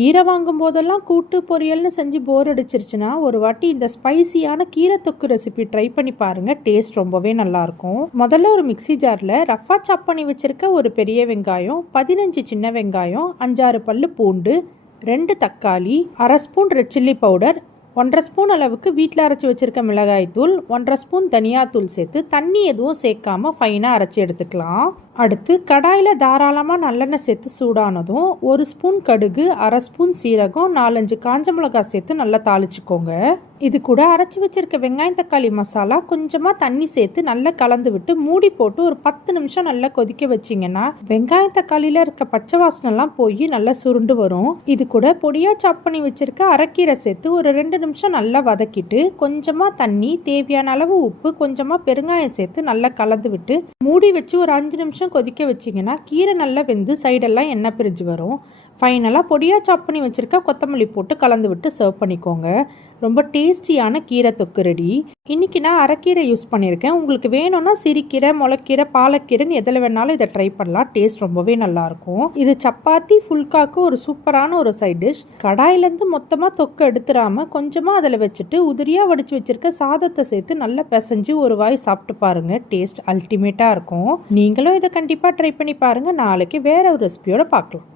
கீரை வாங்கும் போதெல்லாம் கூட்டு பொரியல்னு செஞ்சு போர் அடிச்சிருச்சுன்னா ஒரு வாட்டி இந்த ஸ்பைசியான கீரை தொக்கு ரெசிபி ட்ரை பண்ணி பாருங்க. டேஸ்ட் ரொம்பவே நல்லா இருக்கும் முதல்ல ஒரு மிக்ஸி ஜார்ல ரஃபா சாப் பண்ணி வச்சிருக்க ஒரு பெரிய வெங்காயம் பதினஞ்சு சின்ன வெங்காயம் அஞ்சாறு பல்லு பூண்டு ரெண்டு தக்காளி அரை ஸ்பூன் ரெட் சில்லி பவுடர் ஒன்றரை ஸ்பூன் அளவுக்கு வீட்டில் அரைச்சி வச்சிருக்க மிளகாய் தூள் ஒன்றரை ஸ்பூன் தனியாத்தூள் சேர்த்து தண்ணி எதுவும் சேர்க்காம ஃபைனாக அரைச்சி எடுத்துக்கலாம். அடுத்து கடாயில் தாராளமாக நல்லெண்ணெய் சேர்த்து சூடானதும் ஒரு ஸ்பூன் கடுகு அரை ஸ்பூன் சீரகம் நாலஞ்சு காஞ்ச மிளகாய் சேர்த்து நல்லா தாளிச்சுக்கோங்க. இது கூட அரைச்சி வச்சிருக்க வெங்காயம் தக்காளி மசாலா கொஞ்சமாக தண்ணி சேர்த்து நல்லா கலந்து விட்டு மூடி போட்டு ஒரு பத்து நிமிஷம் நல்லா கொதிக்க வச்சிங்கன்னா வெங்காயம் தக்காளியில் இருக்க பச்சை வாசனைலாம் போய் நல்லா சுருண்டு வரும். இது கூட பொடியாக சாப் பண்ணி வச்சிருக்க அரைக்கீரை சேர்த்து ஒரு ரெண்டு நிமிஷம் நல்லா வதக்கிட்டு கொஞ்சமாக தண்ணி தேவையான அளவு உப்பு கொஞ்சமாக பெருங்காயம் சேர்த்து நல்லா கலந்து விட்டு மூடி வச்சு ஒரு அஞ்சு நிமிஷம் கொதிக்க வச்சிங்கன்னா கீரை நல்லா வெந்து சைடெல்லாம் எண்ணெய் பிரிஞ்சு வரும். ஃபைனலாக பொடியாக சாப் பண்ணி வச்சுருக்க கொத்தமல்லி போட்டு கலந்து விட்டு சர்வ் பண்ணிக்கோங்க. ரொம்ப டேஸ்டியான கீரை தொக்கு ரெடி இன்றைக்கி நான் அரைக்கீரை யூஸ் பண்ணியிருக்கேன். உங்களுக்கு வேணும்னா சிறுக்கீரை முளைக்கீரை பாலக்கீரைன்னு எதில் வேணாலும் இதை ட்ரை பண்ணலாம். டேஸ்ட் ரொம்பவே நல்லாயிருக்கும். இது சப்பாத்தி ஃபுல்காக்கு ஒரு சூப்பரான ஒரு சைட் டிஷ் கடாயிலேருந்து மொத்தமாக தொக்கு எடுத்துடாம கொஞ்சமாக அதில் வச்சுட்டு உதிரியாக வடித்து வச்சுருக்க சாதத்தை சேர்த்து நல்லா பிசைஞ்சு ஒரு வாய் சாப்பிட்டு பாருங்கள் டேஸ்ட் அல்டிமேட்டாக இருக்கும். நீங்களும் இதை கண்டிப்பாக ட்ரை பண்ணி பாருங்கள் நாளைக்கு வேற ஒரு ரெசிபியோட பார்க்கலாம்.